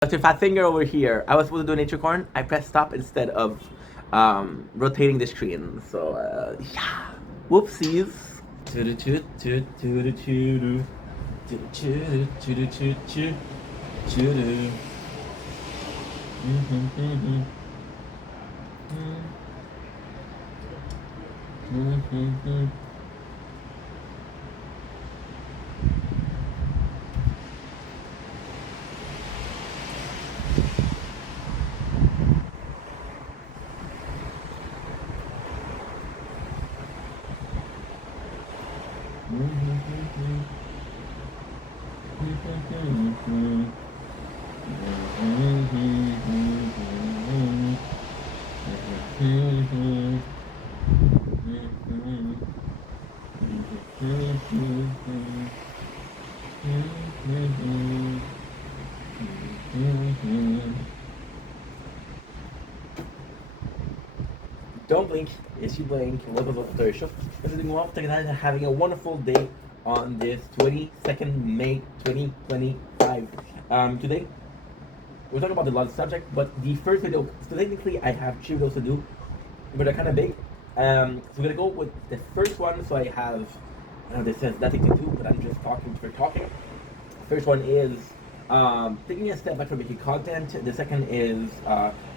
That's your fat finger over here. I was supposed to do a nature corn. I pressed stop instead of rotating the screen. So yeah, whoopsies. Toot toot toot toot toot toot toot toot toot toot toot. Don't blink. Yes, you blink. Welcome to the show. This is doing well. Having a wonderful day on this 22nd May 2025. Today, we're talking about a lot of subject, but the first video, so technically I have two videos to do, but they're kind of big. So we're gonna go with the first one. So I have, this has nothing to do, but I'm just talking for talking. First one is taking a step back from making content. The second is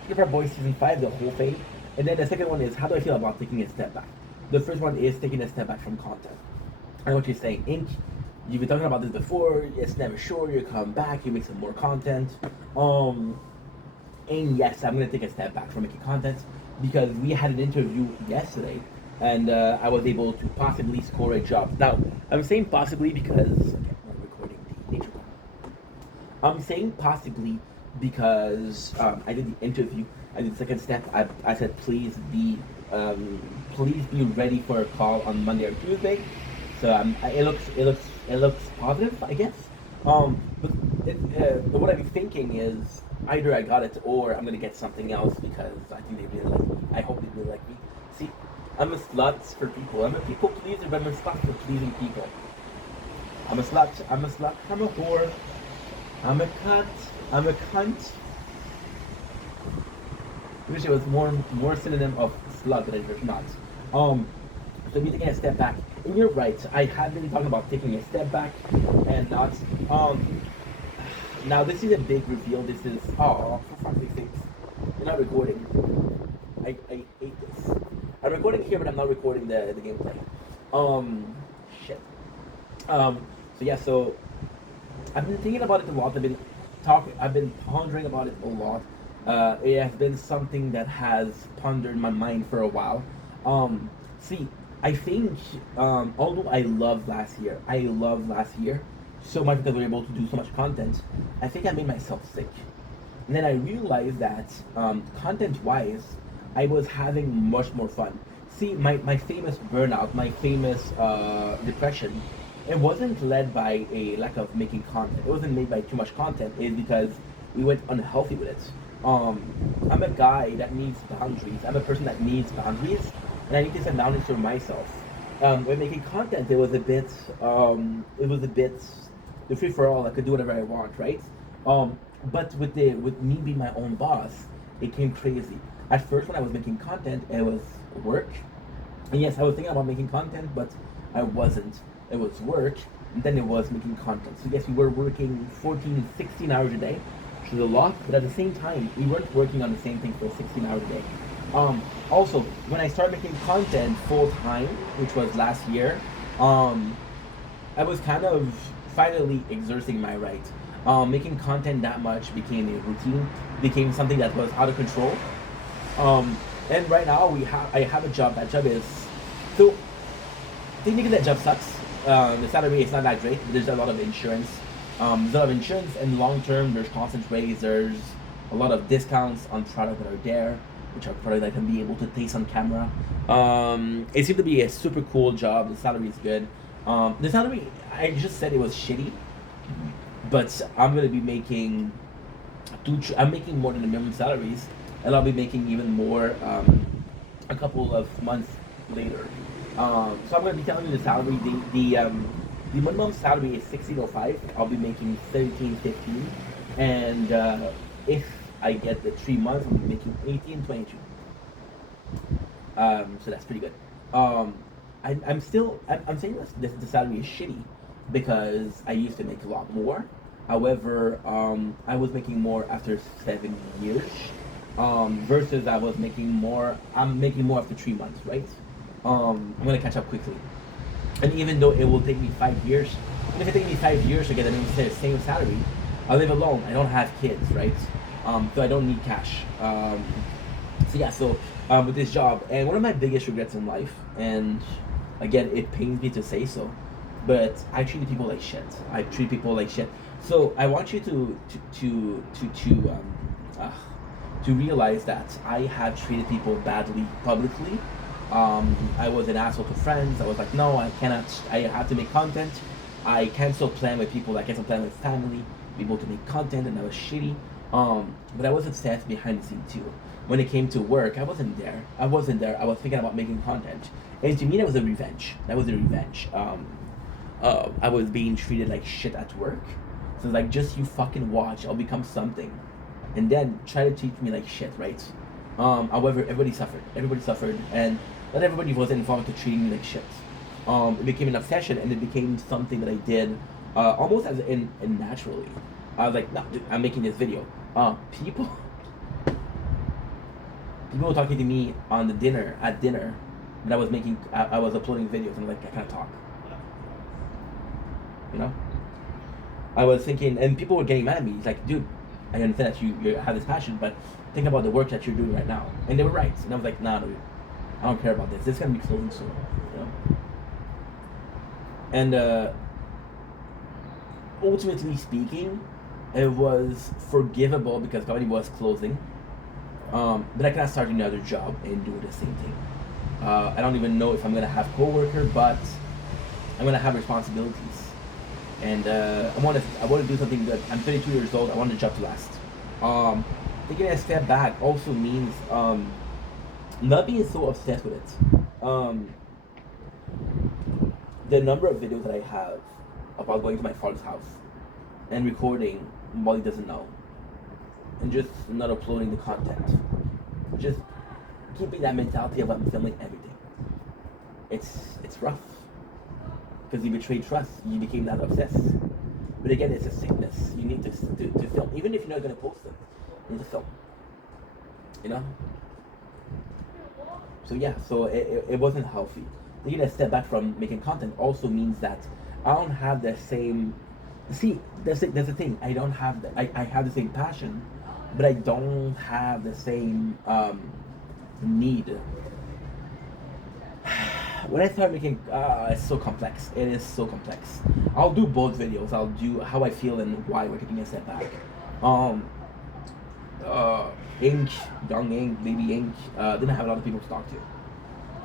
Super Boy Season 5, the whole thing. And then the second one is how do I feel about taking a step back? The first one is taking a step back from content. I know what you're saying. Ink, you've been talking about this before. It's never sure. You come back, you make some more content. And yes, I'm gonna take a step back from making content because we had an interview yesterday, and I was able to possibly score a job. Now, I'm saying possibly because okay, I'm recording the nature. I'm saying possibly because I did the interview. I did the second step. I said please be ready for a call on Monday or Tuesday. So it looks positive, I guess. But what I'm thinking is either I got it or I'm gonna get something else because I think they really like me. I hope they really like me. See, I'm a slut for people. I'm a people pleaser, but I'm a slut for pleasing people. I'm a slut. I'm a slut. I'm a whore. I'm a cunt. I'm a cunt. I wish it was more synonym of slut, but it's not. So me taking a step back, and you're right. I have been talking about taking a step back and not. Now this is a big reveal. This is for fuck's sake, you're not recording. I hate this. I'm recording here, but I'm not recording the gameplay. Shit. So yeah. So I've been thinking about it a lot. I've been pondering about it a lot. It has been something that has pondered my mind for a while. See, I think although I loved last year so much because we were able to do so much content. I think I made myself sick, and then I realized that content-wise, I was having much more fun. See, my famous burnout, my famous depression, it wasn't led by a lack of making content. It wasn't made by too much content. It's because we went unhealthy with it. I'm a guy that needs boundaries. I'm a person that needs boundaries, and I need to set boundaries for myself. When making content, it was a bit the free for all. I could do whatever I want, right? But with me being my own boss, it came crazy. At first, when I was making content, it was work. And yes, I was thinking about making content, but I wasn't. It was work, and then it was making content. So yes, we were working 14, 16 hours a day, which is a lot, but at the same time, we weren't working on the same thing for 16 hours a day. Also, when I started making content full time, which was last year, I was kind of finally exerting my right. Making content that much became a routine, became something that was out of control. And right now I have a job. That job is so technically that job sucks. The salary is not that great, but there's a lot of insurance. There's a lot of insurance, and long term there's constant raise. There's a lot of discounts on products that are there, which are products I can be able to taste on camera. It seemed to be a super cool job. The salary is good. The salary, I just said it was shitty, but I'm gonna be making I'm making more than the minimum salaries, and I'll be making even more a couple of months later. So I'm gonna be telling you the salary. The minimum salary is 1605. I'll be making 1715. And if I get the 3 months, I'm making 18, 22. So that's pretty good. Um, I'm still I'm saying this the salary is shitty because I used to make a lot more. However, I was making more after 7 years, versus I was making more. I'm making more after 3 months, right? I'm gonna catch up quickly, and even though it will take me 5 years, even if it takes me 5 years to get the same salary, I live alone. I don't have kids, right? So I don't need cash. So yeah, so with this job, and one of my biggest regrets in life, and again, it pains me to say so, but I treat people like shit. I treat people like shit. So I want you uh, to realize that I have treated people badly publicly. I was an asshole to friends. I was like, no, I cannot. I have to make content. I cancel plan with people. I cancel plan with family, people to make content, and that was shitty. But I was obsessed behind the scene too. When it came to work, I wasn't there. I wasn't there. I was thinking about making content, and to me, that was a revenge. That was a revenge. I was being treated like shit at work, so it's like, just you fucking watch. I'll become something, and then try to treat me like shit, right? However, everybody suffered. Everybody suffered, and not everybody was involved to treating me like shit. It became an obsession, and it became something that I did almost as in naturally. I was like, no, dude, I'm making this video. People, people were talking to me on the dinner at dinner, that I was making. I was uploading videos, and like, I can't talk. You know, I was thinking, and people were getting mad at me. It's like, dude, I understand that you have this passion, but think about the work that you're doing right now. And they were right. And I was like, nah, dude, I don't care about this. This is gonna be closing soon. You know. And ultimately speaking, it was forgivable because company was closing. But I cannot start another job and do the same thing. I don't even know if I'm gonna have coworker, but I'm gonna have responsibilities, and I want to do something good. I'm 32 years old. I want the job to last. Taking a step back also means not being so obsessed with it. The number of videos that I have about going to my father's house and recording while he doesn't know, and just not uploading the content, just keeping that mentality of I'm filming everything. It's rough because you betrayed trust. You became that obsessed. But again, it's a sickness. You need to film, even if you're not gonna post it. You need to film. You know. So yeah, so it wasn't healthy. Taking a step back from making content also means that I don't have the same. See, that's the thing. I don't have the. I have the same passion, but I don't have the same need. When I start making, it's so complex. It is so complex. I'll do both videos. I'll do how I feel and why we're taking a step back. Um, Ink, Young Ink, Baby Ink, didn't have a lot of people to talk to.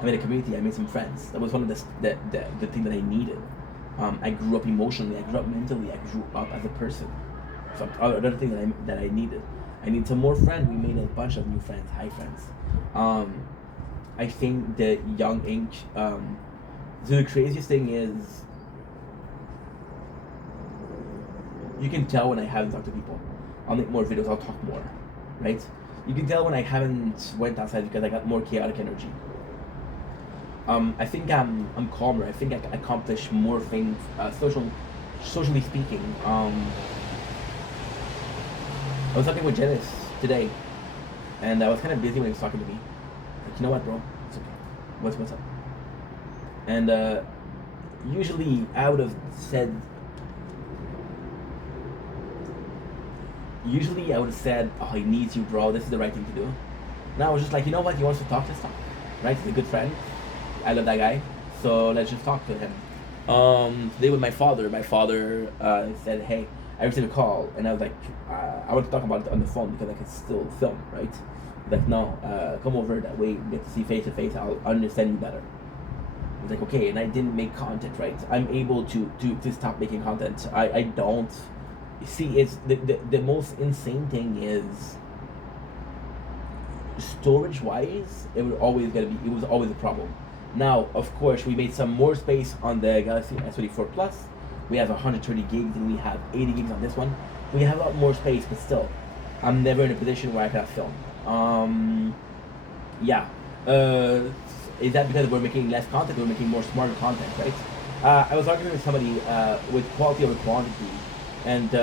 I made a community. I made some friends. That was one of the thing that I needed. I grew up emotionally. I grew up mentally. I grew up as a person. So another thing that I needed. I need some more friends. We made a bunch of new friends, high friends. I think the Young Ink. So the craziest thing is, you can tell when I haven't talked to people. I'll make more videos. I'll talk more, right? You can tell when I haven't went outside because I got more chaotic energy. I think I'm calmer. I think I accomplish more things, socially speaking. I was talking with Janice today, and I was kind of busy when he was talking to me. Like, you know what, bro? It's okay. What's up? And usually I would have said. Usually I would have said, "Oh, he needs you, bro. This is the right thing to do." Now I was just like, you know what? He wants to talk. Let's talk. Right? He's a good friend. I love that guy. So let's just talk to him. Today with my father said, "Hey, I received a call," and I was like, "I want to talk about it on the phone because I can still film, right?" Like, no, come over that way, get to see face to face. I'll understand you better. I was like, okay, and I didn't make content, right? I'm able to stop making content. I don't. See, it's the most insane thing is, storage wise, it was always a problem. Now, of course, we made some more space on the Galaxy S24 Plus. We have 130 gigs and we have 80 gigs on this one. We have a lot more space, but still, I'm never in a position where I can film. Yeah. Uh, is that because we're making less content? We're making more smarter content, right? I was arguing with somebody with quality over quantity, and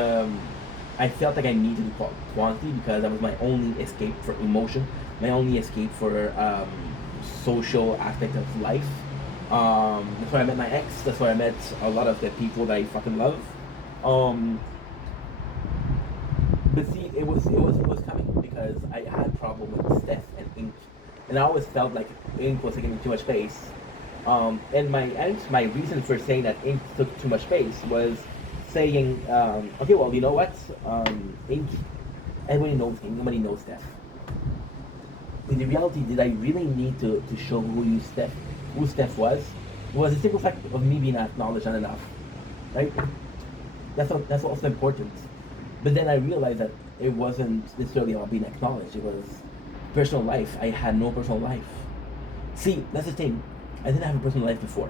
I felt like I needed quantity because that was my only escape for emotion, my only escape for social aspect of life. That's where I met my ex. That's where I met a lot of the people that I fucking love. Um, but see, it was coming because I had problem with Steph and ink, and I always felt like ink was taking too much space. And my reason for saying that ink took too much space was saying, okay, well, you know what, ink, everybody knows ink, nobody knows Steph. In the reality, did I really need to show who Steph was? It was a simple fact of me being acknowledged not enough, right? That's also important. But then I realized that it wasn't necessarily about being acknowledged. It was personal life. I had no personal life. See, that's the thing. I didn't have a personal life before.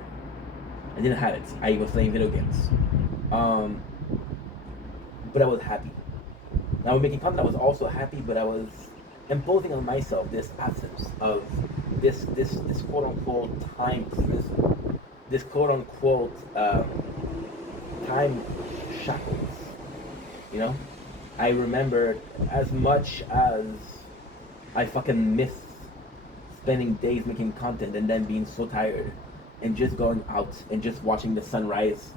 I didn't have it. I was playing video games. Um, but I was happy. Now, making content, I was also happy, but I was imposing on myself this absence of this quote unquote time prison, this quote unquote time shackles. You know, I remember as much as I fucking miss spending days making content and then being so tired and just going out and just watching the sunrise,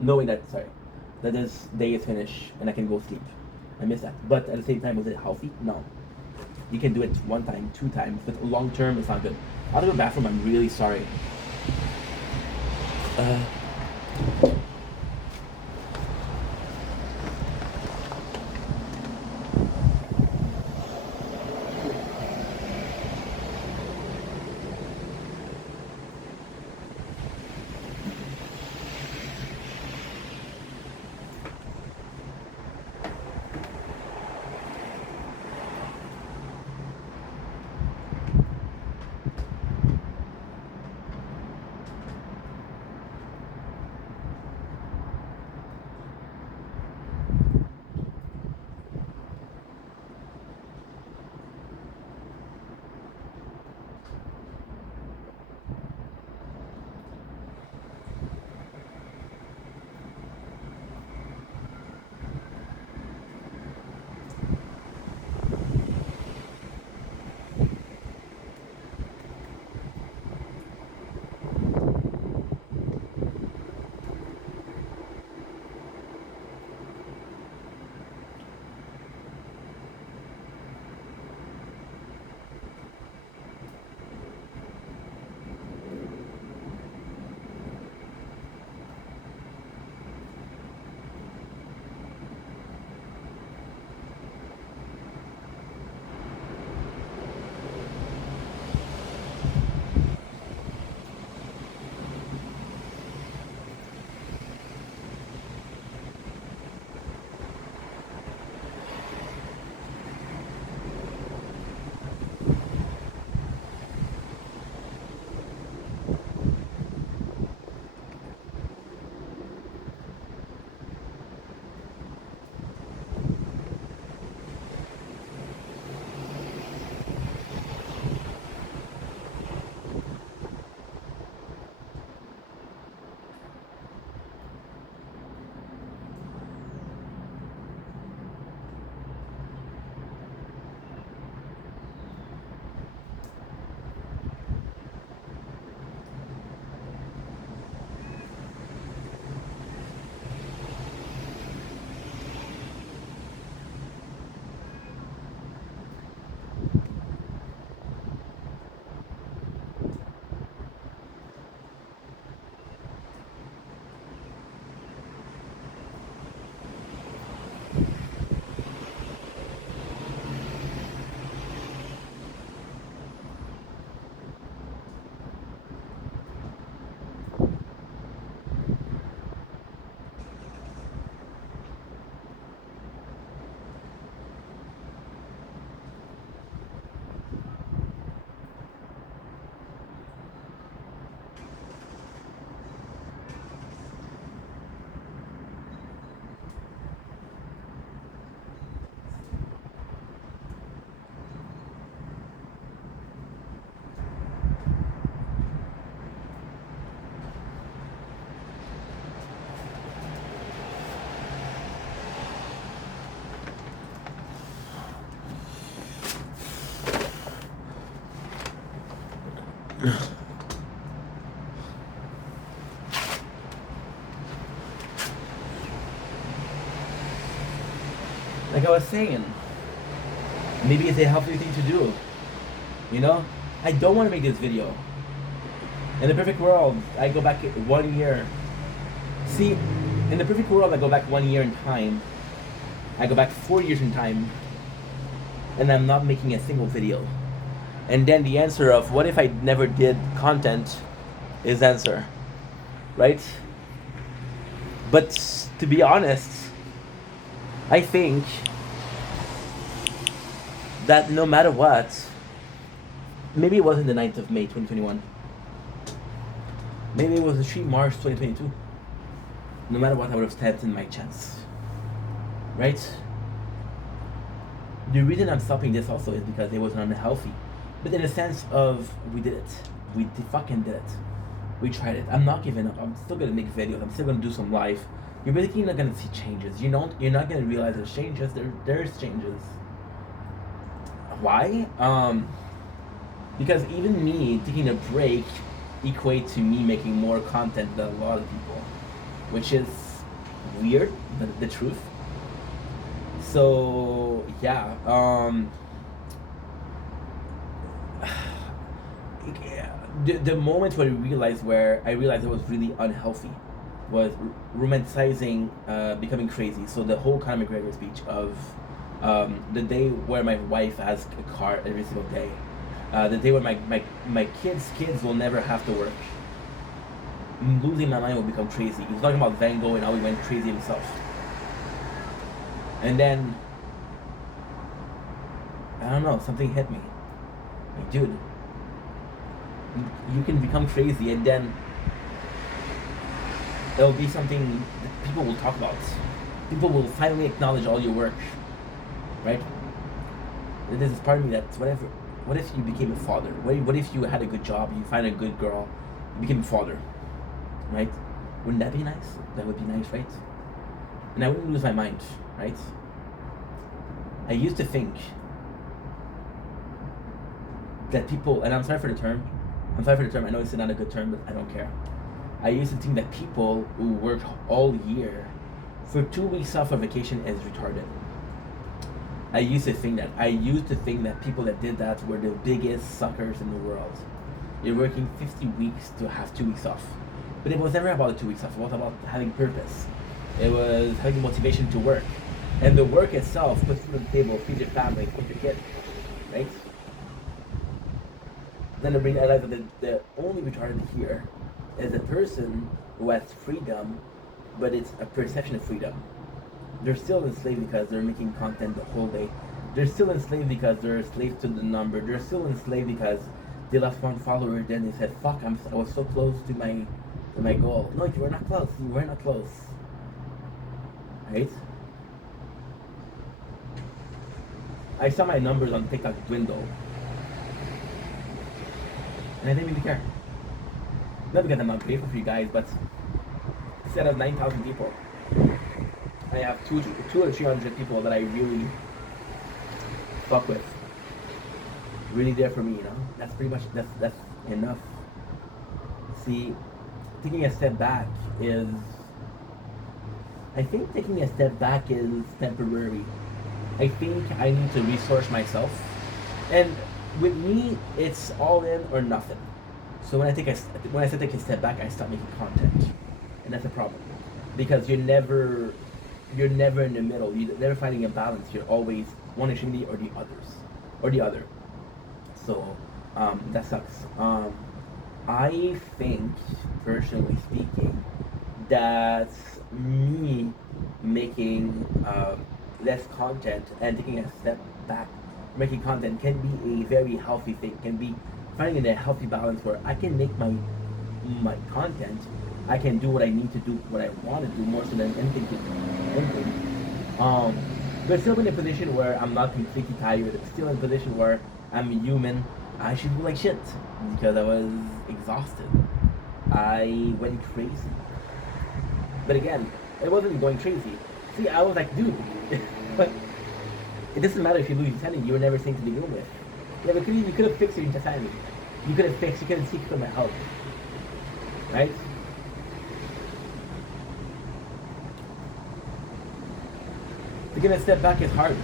knowing that that this day is finished and I can go sleep. I miss that. But at the same time, was it healthy? No. You can do it one time, two times, but long term, it's not good. Out of the bathroom, I'm really sorry. Uh, Like I was saying, maybe it's a healthy thing to do. You know, I don't want to make this video. In the perfect world, I go back 1 year. See, in the perfect world, I go back 1 year in time. I go back 4 years in time, and I'm not making a single video. And then the answer of what if I never did content is answer, right? But to be honest, I think that no matter what, maybe it wasn't the 9th of May 2021. Maybe it was the 3 March 2022. No matter what, I would have stepped in my chance. Right? The reason I'm stopping this also is because it was unhealthy. But in a sense of, we did it. We fucking did it. We tried it. I'm not giving up. I'm still gonna make videos. I'm still gonna do some live. You're basically not gonna see changes. You're not gonna realize there's changes. There's changes. Why? Because even me taking a break equate to me making more content than a lot of people, which is weird, but the truth. So yeah, the moment where I realized it was really unhealthy was romanticizing becoming crazy. So the whole Conor McGregor speech of the day where my wife has a car every single day, the day where my kids will never have to work. Losing my mind will become crazy. He was talking about Van Gogh and how he went crazy himself. And then, I don't know, something hit me. Like, dude, you can become crazy and then it'll be something that people will talk about. People will finally acknowledge all your work, right? This is part of me that's whatever. What if you became a father? What if you had a good job, you find a good girl, you became a father, right? Wouldn't that be nice? That would be nice, right? And I wouldn't lose my mind, right? I used to think that people, and I'm sorry for the term, I know it's not a good term, but I don't care. I used to think that people who worked all year for 2 weeks off of vacation is retarded. I used to think that people that did that were the biggest suckers in the world. You're working 50 weeks to have 2 weeks off. But it was never about the 2 weeks off, it was about having purpose. It was having motivation to work. And the work itself puts food on the table, feed your family, feed your kid, right? Then I realized that the only retarded here is a person who has freedom, but it's a perception of freedom. They're still enslaved because they're making content the whole day. They're still enslaved because they're a slave to the number. They're still enslaved because they lost 1 follower, then they said, fuck, I was so close to my goal. No, you were not close. You were not close. Right? I saw my numbers on TikTok dwindle. And I didn't really care. Not because I'm not grateful for you guys, but instead of 9,000 people, I have 200 or 300 people that I really fuck with. Really there for me, you know? That's pretty much, that's enough. See, taking a step back is, I think taking a step back is temporary. I think I need to resource myself. And with me, it's all in or nothing. So when I say take a step back, I stop making content. And that's a problem. Because you're never in the middle. You're never finding a balance. You're always one extremity or the other. So that sucks. I think, personally speaking, that me making less content and taking a step back, making content can be a very healthy thing. Can be finding a healthy balance where I can make my content. I can do what I need to do, what I want to do, more so than anything. But still in a position where I'm not completely tired. Still in a position where I'm human. I should feel like shit because I was exhausted. I went crazy. But again, it wasn't going crazy. See, I was like, dude, but it doesn't matter if you lose insanity. You were never sane to begin with. Yeah, but you could have fixed your insanity. You could have seek for my help. Right? taking a step back is hard.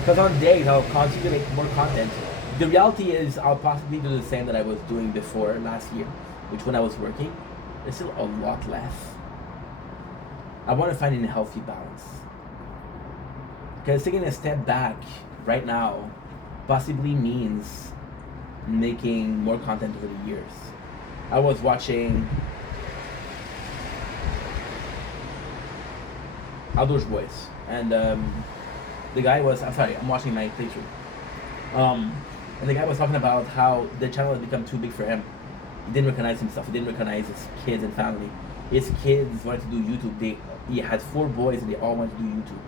Because on days I'll continue to make more content. The reality is I'll possibly do the same that I was doing before last year, which when I was working, there's still a lot less. I want to find a healthy balance. Because taking a step back right now possibly means making more content over the years. I was watching Outdoors Boys, and the guy was, I'm watching my playthrough. And the guy was talking about how the channel had become too big for him. He didn't recognize himself, he didn't recognize his kids and family. His kids wanted to do YouTube. He had 4 boys and they all wanted to do YouTube.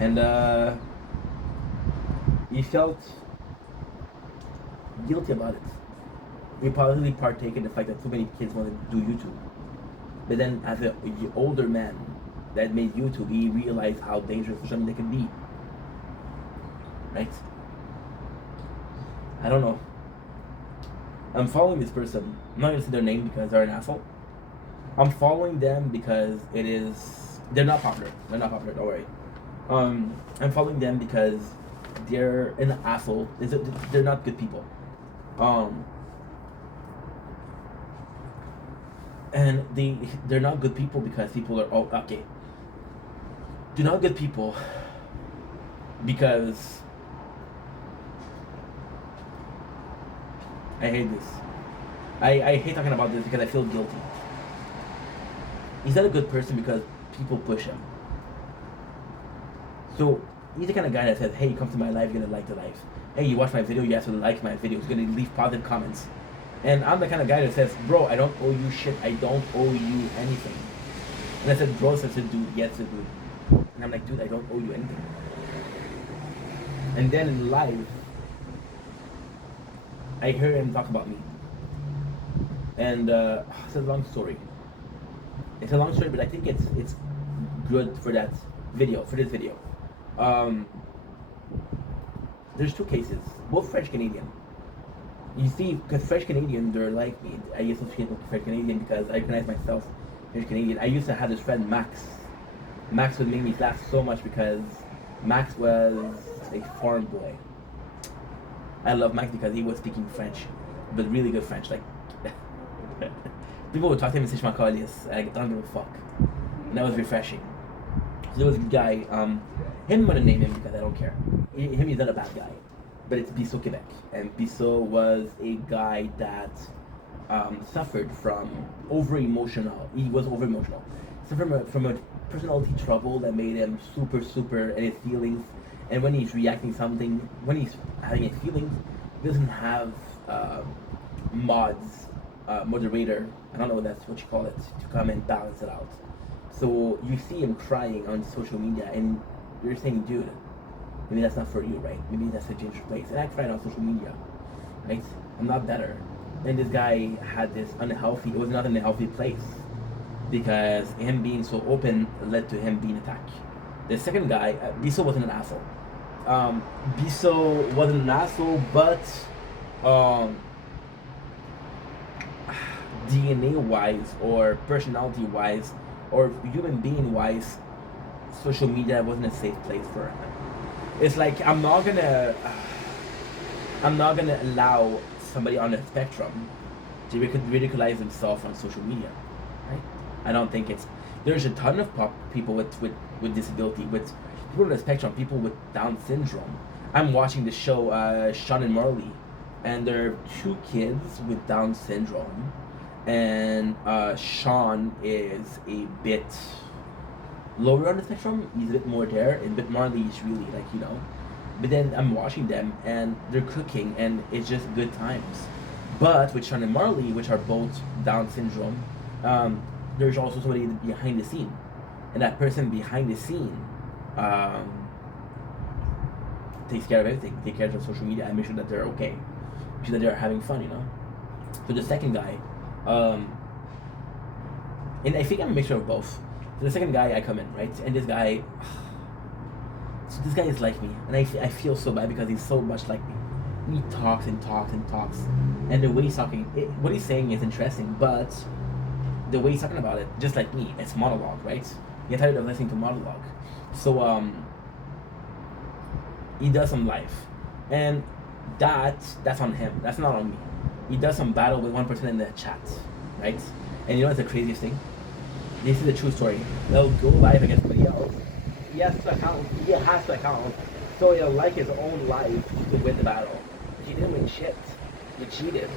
And he felt guilty about it. He probably partake in the fact that too many kids wanted to do YouTube. But then as an older man that made YouTube, he realized how dangerous social media can be. Right? I don't know. I'm following this person. I'm not gonna say their name because they're an asshole. I'm following them because they're not popular. They're not popular, don't worry. I'm following them because they're an asshole. They're not good people. And they're not good people because people are okay. They're not good people because I hate this. I hate talking about this because I feel guilty. He's not a good person because people push him. So he's the kind of guy that says, hey, you come to my life, you're gonna like the life. Hey, you watch my video, you have to like my video. He's gonna leave positive comments. And I'm the kind of guy that says, bro, I don't owe you shit. I don't owe you anything. And I said, bro, says, dude, yes, dude. And I'm like, dude, I don't owe you anything. And then in live, I hear him talk about me. And it's a long story. It's a long story, but I think it's good for that video, for this video. There's 2 cases, both French Canadian. You see, because French Canadian, they're like me. I associate with French Canadian because I recognize myself French Canadian. I used to have this friend Max. Max would make me laugh so much because Max was a farm boy. I love Max because he was speaking French, but really good French. Like people would talk to him and say "Shmakalias." I don't give a fuck, and that was refreshing. So there was a guy. Him, I'm gonna name him because I don't care. Him, he's not a bad guy. But it's Bissot Quebec, and Bissot was a guy that suffered from over-emotional. He was over-emotional. Suffered from a personality trouble that made him super in his feelings. And when he's reacting something, when he's having his feelings, he doesn't have moderator. I don't know if that's what you call it, to come and balance it out. So you see him crying on social media, and you're saying, dude, maybe that's not for you, right? Maybe that's a dangerous place. And I cried on social media, right? I'm not better. And this guy had this unhealthy, it was not an unhealthy place because him being so open led to him being attacked. The second guy, Bissot wasn't an asshole. Bissot wasn't an asshole, but DNA-wise or personality-wise or human being-wise, social media wasn't a safe place for him. It's like I'm not gonna allow somebody on the spectrum to ridiculize themselves on social media, right? I don't think there's a ton of people with disability, with people on the spectrum, people with Down syndrome. I'm watching the show Sean and Marley, and there are 2 kids with Down syndrome, and Sean is a bit lower on the spectrum. He's a bit more there, and but Marley is really like, you know. But then I'm watching them and they're cooking and it's just good times. But with Sean and Marley, which are both Down syndrome, there's also somebody behind the scene, and that person behind the scene takes care of everything, takes care of social media, and make sure that they're okay, make sure that they're having fun, you know. So the second guy, and I think I'm a mixture of both. So the second guy, I come in, right? And this guy is like me. And I feel so bad because he's so much like me. He talks and talks and talks. And the way he's talking, what he's saying is interesting, but the way he's talking about it, just like me, it's monologue, right? He gets tired of listening to monologue. So he does some live, and that's on him. That's not on me. He does some battle with one person in the chat, right? And you know what's the craziest thing? This is a true story. They'll go live against somebody else. He has to account. He has to account. So he'll like his own life to win the battle. He didn't win shit. He cheated.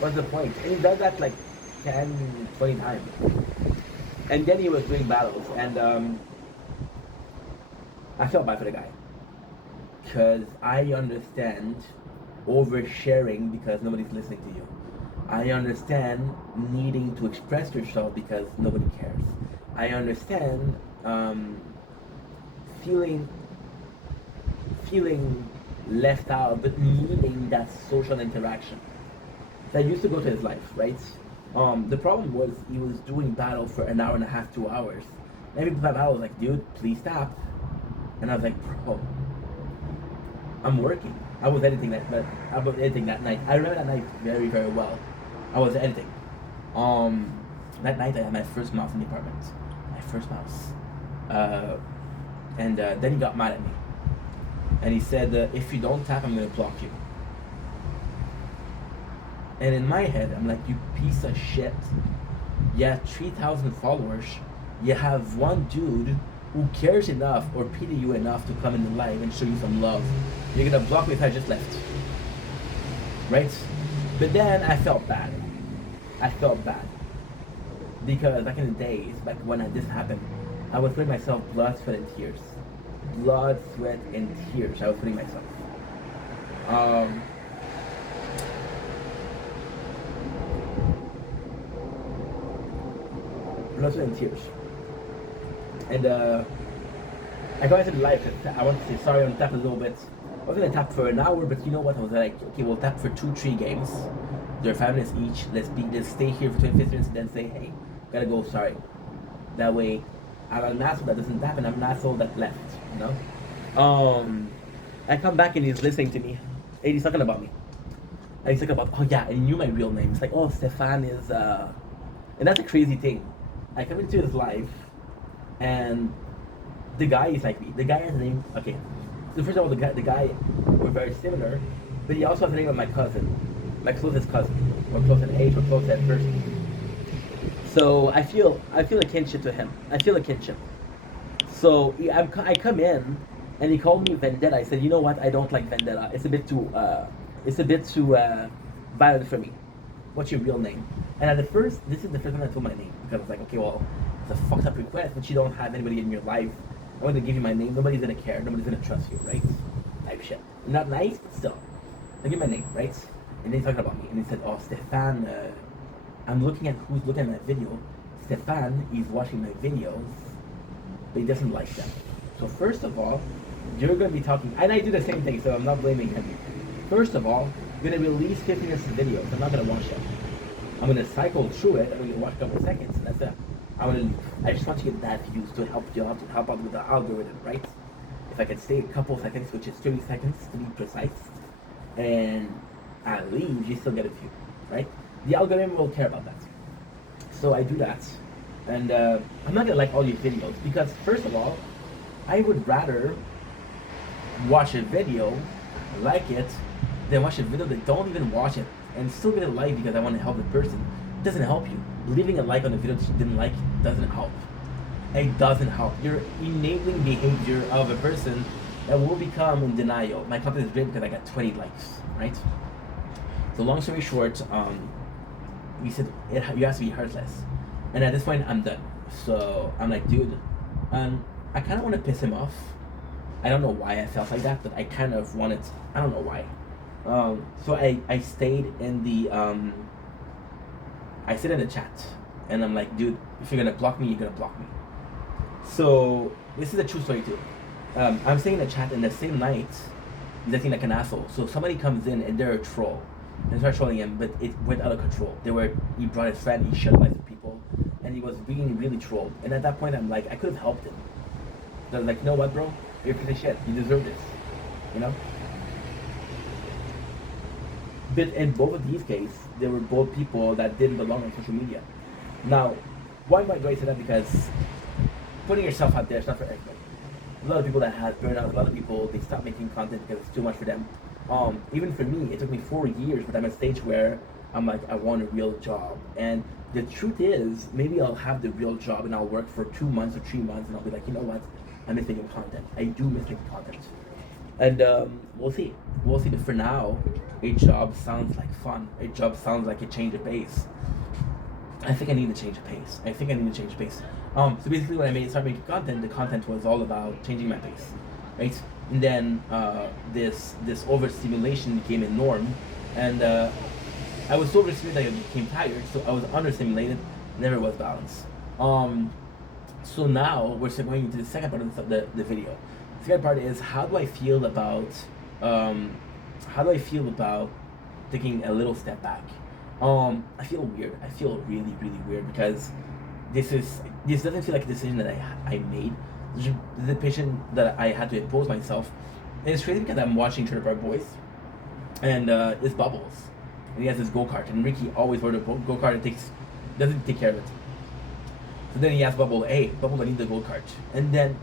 What's the point? And he does that like 10, 20 times. And then he was doing battles, and I felt bad for the guy. Because I understand oversharing because nobody's listening to you. I understand needing to express yourself because nobody cares. I understand feeling left out, but needing that social interaction. So I used to go to his life, right? The problem was he was doing battle for an hour and a half, 2 hours. Every time I was like, dude, please stop. And I was like, bro, I'm working. I was editing that night. I remember that night very, very well. I was editing. That night I had my first mouse in the apartment. My first mouse. And then he got mad at me. And he said, if you don't tap, I'm gonna block you. And in my head, I'm like, you piece of shit. You have 3,000 followers. You have one dude who cares enough or pity you enough to come in the live and show you some love. You're gonna block me if I just left. Right? But then I felt bad. Because back in the days, back when this happened, I was putting myself blood, sweat, and tears. Blood, sweat, and tears. I was putting myself. Blood, sweat, and tears. And I got into the live because I wanted to say sorry, I want to tap a little bit. I was going to tap for an hour, but you know what? I was like, okay, we'll tap for 2-3 games. They're 5 minutes each. Let's stay here for 25 minutes and then say, hey, gotta go, sorry. That way, I'm an asshole that doesn't tap and I'm an asshole that left, you know? I come back and he's listening to me. And he's talking about me. And he's talking about, oh yeah, and he knew my real name. It's like, oh, Stefan is, and that's a crazy thing. I come into his live, and the guy is like me. The guy has the name, okay. So first of all, the guy, we're very similar, but he also has the name of my cousin. My closest cousin. We're close in age, we're close at first. So I feel a kinship to him. I feel a kinship. So I come in, and he called me Vendetta. I said, you know what? I don't like Vendetta. It's a bit too violent for me. What's your real name? And this is the first time I told my name because I was like, okay, well, it's a fucked up request, but you don't have anybody in your life. I'm gonna give you my name. Nobody's gonna care. Nobody's gonna trust you, right? Type shit. Not nice, but still. I give my name, right? And then he's talking about me, and he said, oh, Stefan, I'm looking at who's looking at my video. Stefan is watching my videos, but he doesn't like them. So first of all, you're going to be talking, and I do the same thing, so I'm not blaming him. First of all, you're going to release 50 minutes of videos. I'm not going to watch them. I'm going to cycle through it, I'm going to watch a couple seconds, and that's it. I just want to get that views to help you out, to help out with the algorithm, right? If I can stay a couple seconds, which is 30 seconds to be precise, and I leave, you still get a view, right? The algorithm will care about that. So I do that, and I'm not gonna like all your videos because first of all, I would rather watch a video, like it, than watch a video that don't even watch it and still get a like because I want to help the person. It doesn't help you. Leaving a like on a video that you didn't like doesn't help. It doesn't help. You're enabling behavior of a person that will become in denial. My content is great because I got 20 likes, right? So long story short, we said you have to be heartless, and at this point I'm done. So I'm like, dude, I kind of want to piss him off. I don't know why I felt like that, but I kind of wanted. I don't know why. So I stayed in the I stayed in the chat, and I'm like, dude, if you're gonna block me, you're gonna block me. So this is a true story too. I'm staying in the chat, and the same night, he's acting like an asshole. So somebody comes in and they're a troll. And started trolling him, but it went out of control. He brought his friend, he shut lights with people, and he was being really trolled. And at that point, I'm like, I could have helped him. So I was like, you know what, bro? You're a piece of shit. You deserve this. You know? But in both of these cases, they were both people that didn't belong on social media. Now, why do I say that? Because putting yourself out there is not for everybody. A lot of people that have burnout, a lot of people, they stop making content because it's too much for them. Even for me, it took me 4 years, but I'm at a stage where I'm like, I want a real job. And the truth is, maybe I'll have the real job and I'll work for 2 months or 3 months and I'll be like, you know what? I miss making content. I do miss making content. And we'll see. We'll see. But for now, a job sounds like fun. A job sounds like a change of pace. I think I need to change the pace. So basically, when I started making content, the content was all about changing my pace, right? And then this overstimulation became a norm, and I was so overstimulated that I became tired. So I was understimulated. Never was balance. So now we're going into the second part of the video. The second part is how do I feel about taking a little step back. I feel weird. I feel really, really weird because this doesn't feel like a decision that I made. This is a decision that I had to impose myself. And it's crazy because I'm watching Trailer Park Boys, and it's Bubbles, and he has his go-kart, and Ricky always rode a go-kart and doesn't take care of it. So then he asks Bubble, hey, Bubble, I need the go-kart. And then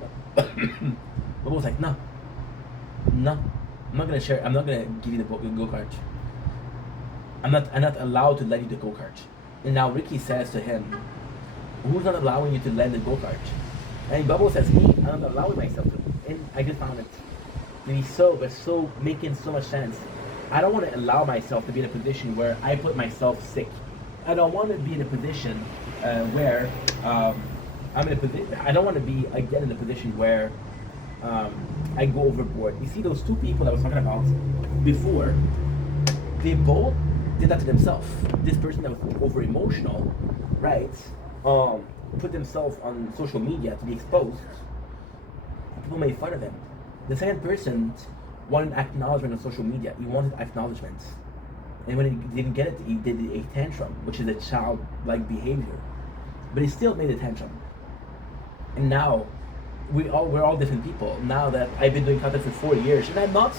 Bubble's like, no, I'm not gonna share. I'm not gonna give you the go-kart. I'm not allowed to lend you the go-kart. And now Ricky says to him, who's not allowing you to lend the go-kart? And Bubble says, me, I'm not allowing myself to. And I just found it really so making so much sense. I don't want to allow myself to be in a position where I put myself sick. I don't want to be in a position where I'm in a position. I don't want to be again in a position where I go overboard. You see, those two people I was talking about before, they both did that to themselves. This person that was over emotional, right? Put themselves on social media to be exposed. People made fun of him. The second person wanted acknowledgement on social media. He wanted acknowledgement. And when he didn't get it, he did a tantrum, which is a childlike behavior. But he still made a tantrum. And now, we're all different people. Now that I've been doing content for 4 years, and it's not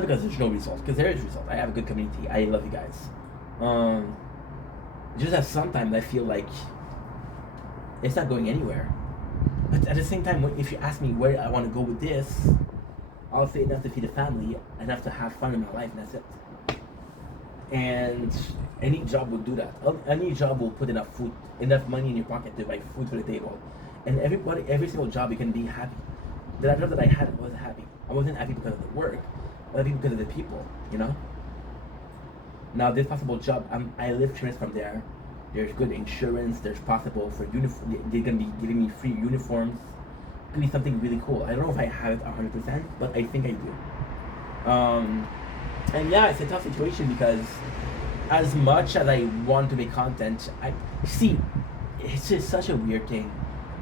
because there's no results, because there is results. I have a good community. I love you guys. Just that sometimes I feel like it's not going anywhere. But at the same time, if you ask me where I want to go with this, I'll say enough to feed a family, enough to have fun in my life, and that's it. And any job will do that. Any job will put enough money in your pocket to buy food for the table. And every single job you can be happy. The job that I had, I wasn't happy. I wasn't happy because of the work, I was happy because of the people, you know? Now this possible job, I live 3 minutes from there. There's good insurance, there's possible for they're gonna be giving me free uniforms. It could be something really cool. I don't know if I have it 100%, but I think I do. And yeah, it's a tough situation because as much as I want to make content, it's just such a weird thing.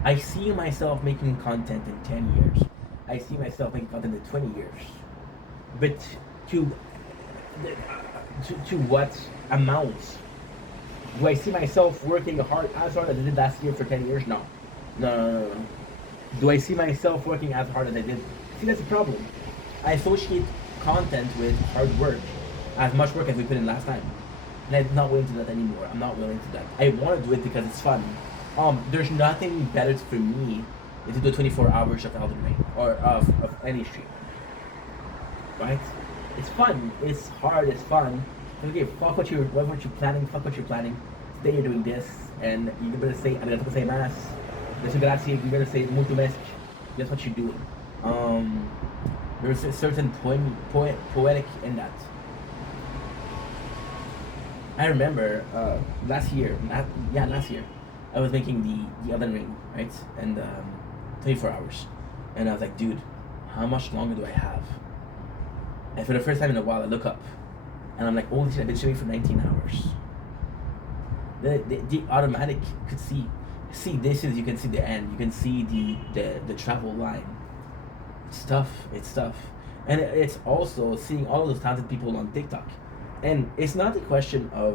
I see myself making content in 10 years. I see myself making content in 20 years. But to what amounts? Do I see myself working as hard as I did last year for 10 years? No. Do I see myself working as hard as I did? See, that's the problem. I associate content with hard work, as much work as we put in last time. And I'm not willing to do that anymore. I'm not willing to do that. I want to do it because it's fun. There's nothing better for me than to do 24 hours of Elden Ring or of any stream. Right? It's fun. It's hard. It's fun. Okay, fuck what you're planning. Fuck what you're planning. Today you're doing this, and you're gonna say "arigato gozaimasu." You're gonna say "muito mestre." That's what you're doing. There's a certain poetic in that. I remember last year, I was making the Elden Ring, right? And 24 hours, and I was like, dude, how much longer do I have? And for the first time in a while, I look up, and I'm like, holy shit, I've been streaming for 19 hours. The automatic could see this is, you can see the end, you can see the travel line. It's tough. And it's also seeing all of those talented people on TikTok. And it's not a question of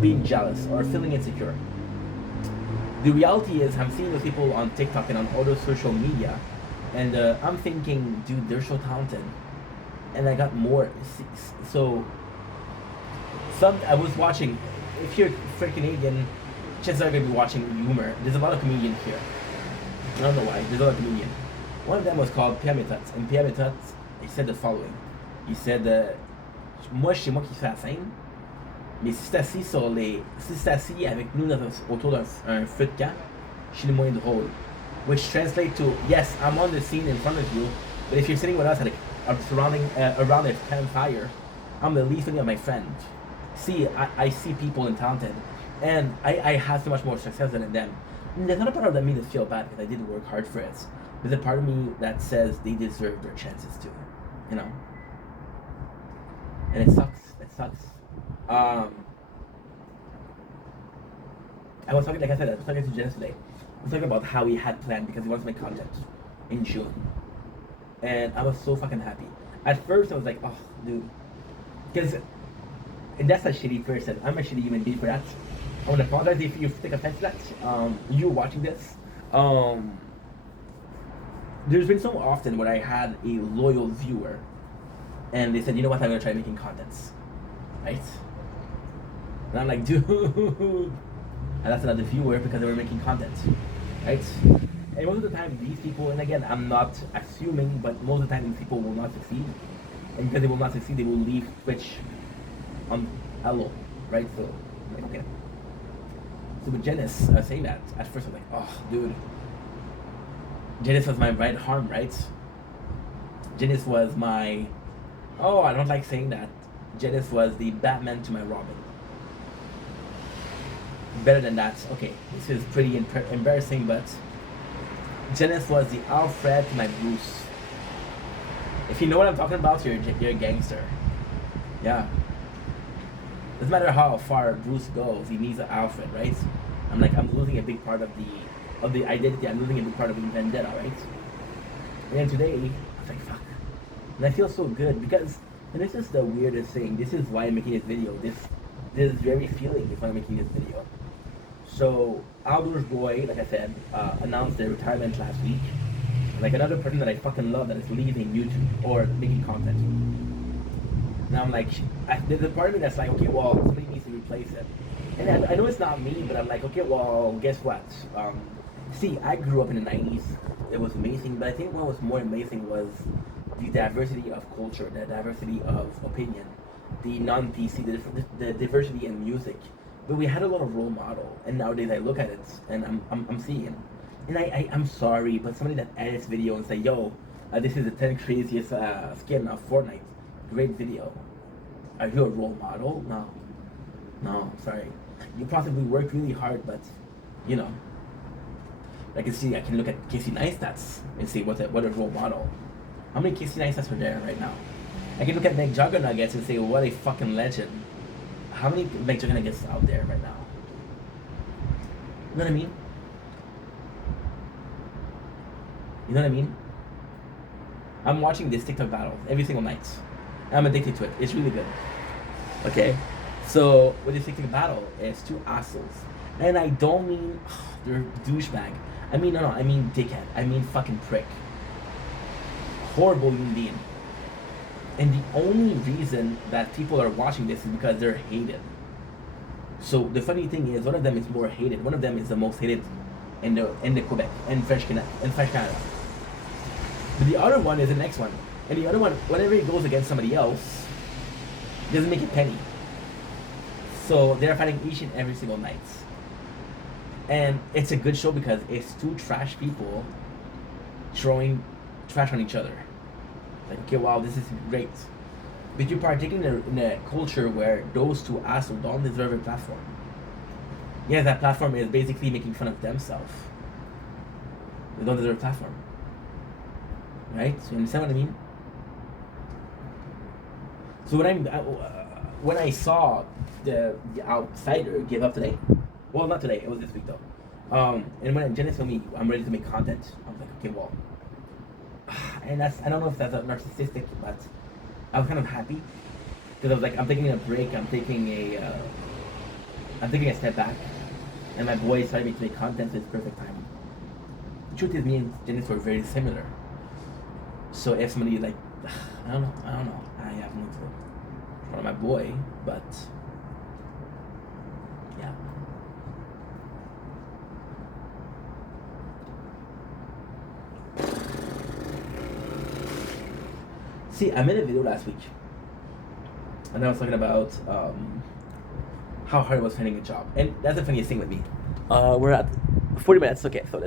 being jealous or feeling insecure. The reality is I'm seeing those people on TikTok and on other social media, and I'm thinking, dude, they're so talented, and I got more. So I was watching. If you're freaking Canadian, chances are gonna be watching humor. There's a lot of comedians here. I don't know why. There's a lot of comedians. One of them was called Pierre Méthode. And Pierre Méthode, he said the following. He said, moi, c'est moi qui fais la scène, mais si c'est assis avec nous autour d'un feu de camp, je suis le moins drôle. Which translates to, yes, I'm on the scene in front of you, but if you're sitting with us around a campfire, I'm the least of my friends. See, I see people in talented, and I have so much more success than them. And there's not a part of me that feel bad because I did work hard for it. There's a part of me that says they deserve their chances too, you know. And it sucks. It sucks. I was talking, like I said, I was talking to Janice today. I was talking about how he had planned because he wants to make content in June, and I was so fucking happy. At first, I was like, oh, dude, because. And that's a shitty person. I'm a shitty human being for that. I want to apologize if you take offense to that. You watching this. There's been so often where I had a loyal viewer and they said, you know what, I'm going to try making contents. Right? And I'm like, dude. And that's another viewer because they were making content. Right? And most of the time, these people, and again, I'm not assuming, but most of the time, these people will not succeed. And because they will not succeed, they will leave Twitch hello, right? So, like, okay. So with Janice saying that, at first I'm like, oh, dude. Janice was my right arm, right? Janice was my, oh, I don't like saying that. Janice was the Batman to my Robin. Better than that. Okay, this is pretty embarrassing, but Janice was the Alfred to my Bruce. If you know what I'm talking about, you're a gangster. Yeah. Doesn't matter how far Bruce goes, he needs an Alfred, right? I'm losing a big part of the identity. I'm losing a big part of the vendetta, right? And today, I was like, fuck. And I feel so good because, and this is the weirdest thing. This is why I'm making this video. This very feeling is why I'm making this video. So, Outdoors Boy, like I said, announced their retirement last week. Like another person that I fucking love that is leaving YouTube or making content. Now I'm like, there's a part of me that's like, okay, well, somebody needs to replace it. And I know it's not me, but I'm like, okay, well, guess what? See, I grew up in the 90s. It was amazing, but I think what was more amazing was the diversity of culture, the diversity of opinion, the non-PC, the diversity in music. But we had a lot of role model, and nowadays I look at it, and I'm seeing. And I'm sorry, but somebody that edits video and say, yo, this is the 10 craziest skin of Fortnite. Great video. Are you a role model? No, sorry. You possibly work really hard, but you know. I can look at Casey Neistats and say what a role model. How many Casey Neistats are there right now? I can look at McJuggernuggets and say what a fucking legend. How many McJuggernuggets out there right now? You know what I mean? You know what I mean? I'm watching this TikTok battle every single night. I'm addicted to it. It's really good. Okay? So, with this TikTok battle, it's two assholes. And I don't mean, they're douchebag. I mean, no, I mean dickhead. I mean fucking prick. Horrible human being. And the only reason that people are watching this is because they're hated. So, the funny thing is, one of them is more hated. One of them is the most hated in the Quebec, in French Canada. But the other one is the next one. And the other one, whenever he goes against somebody else, doesn't make a penny. So they're fighting each and every single night. And it's a good show because it's two trash people throwing trash on each other. Like, okay, wow, this is great. But you're partaking in a culture where those two assholes don't deserve a platform. Yeah, that platform is basically making fun of themselves. They don't deserve a platform. Right? So you understand what I mean? So when I saw the Outsider give up today, well, not today, it was this week though. And when Janice told me I'm ready to make content, I was like, okay, well, and I don't know if that's narcissistic, but I was kind of happy because I was like, I'm taking a break, I'm taking a step back, and my boy started me to make content, so it's perfect timing. The truth is, me and Janice were very similar. So if somebody like, I don't know, I have no clue. For my boy, but Yeah. See, I made a video last week, and I was talking about how hard it was finding a job, and that's the funniest thing with me. We're at 40 minutes. Okay, so